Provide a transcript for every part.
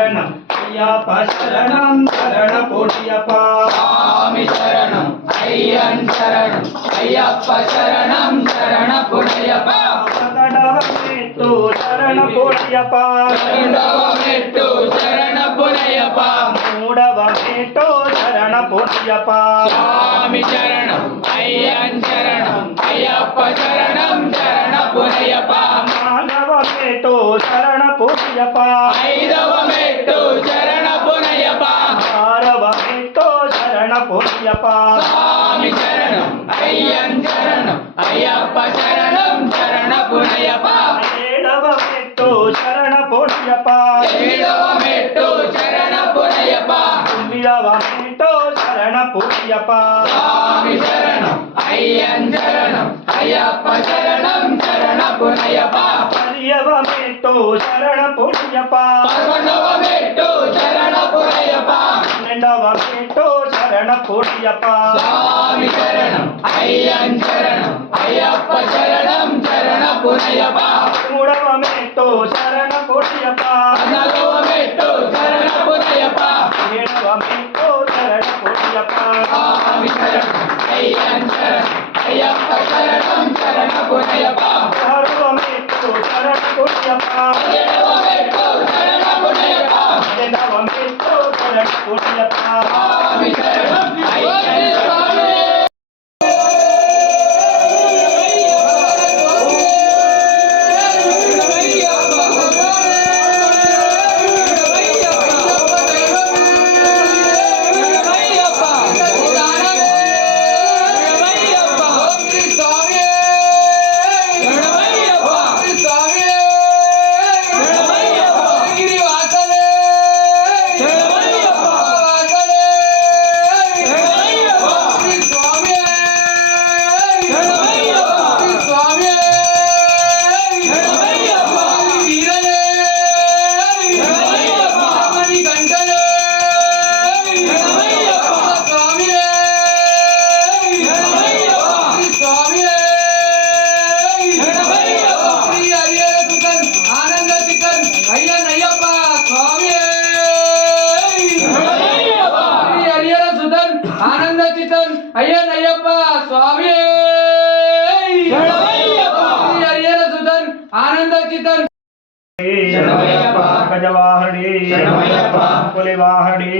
అయ్యప్ప శరణం శరణ పొడియప్ప స్వామి శరణం అయ్యన్ శరణం అయ్యప్ప శరణం శరణ పుణ్యప పదడవ మెట్టు శరణ పొడియప్ప రెండవ మెట్టు శరణ పుణ్యప మూడవ మెట్టు శరణ పొడియప్ప స్వామి శరణం అయ్యన్ మెట్టు శరణ పొడియప్ప ఐదవ మెట్టు శరణ పుణ్యప ఆరవ మెట్టు శరణ పొడియప్ప స్వామి శరణం అయ్యన్ శరణం అయ్యప్ప శరణం శరణ పుణ్యప ఏడవ మెట్టు శరణ పొడియప్ప ఏడవ మెట్టు శరణ పుణ్యప తొమ్మిదవ మెట్టు శరణ పొడియప్ప స్వామి శరణం అయ్యన్ శరణం అయ్యప్ప శరణం శరణ పుణ్యప పదియవ మెట్టు శరణ పొడియప్ప పదకొండవ మెట్టు శరణ పుణ్యప పన్నెండవ మెట్టు శరణ పొడియప్ప స్వామి శరణం అయ్యన్ శరణం అయ్యప్ప శరణం శరణ పుణ్యప మూడవ మెట్టు శరణ పొడియప్ప పద్నాలుగవ మెట్టు శరణ పుణ్యప ఏడవ మెట్టు శరణ స్వామి శరణం అయ్యప్ప శరణం శరణ పొడియప్ప ஐயன் ஐயப்பா சுவாமியே ஐயரசுதன் ஆனந்த சித்தன் கஜவாகடி புலிவாகடி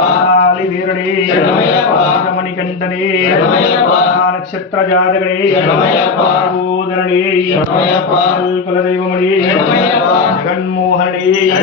ஆலி வீரடி குலதெய்வமணி ஜெகன்மோகனே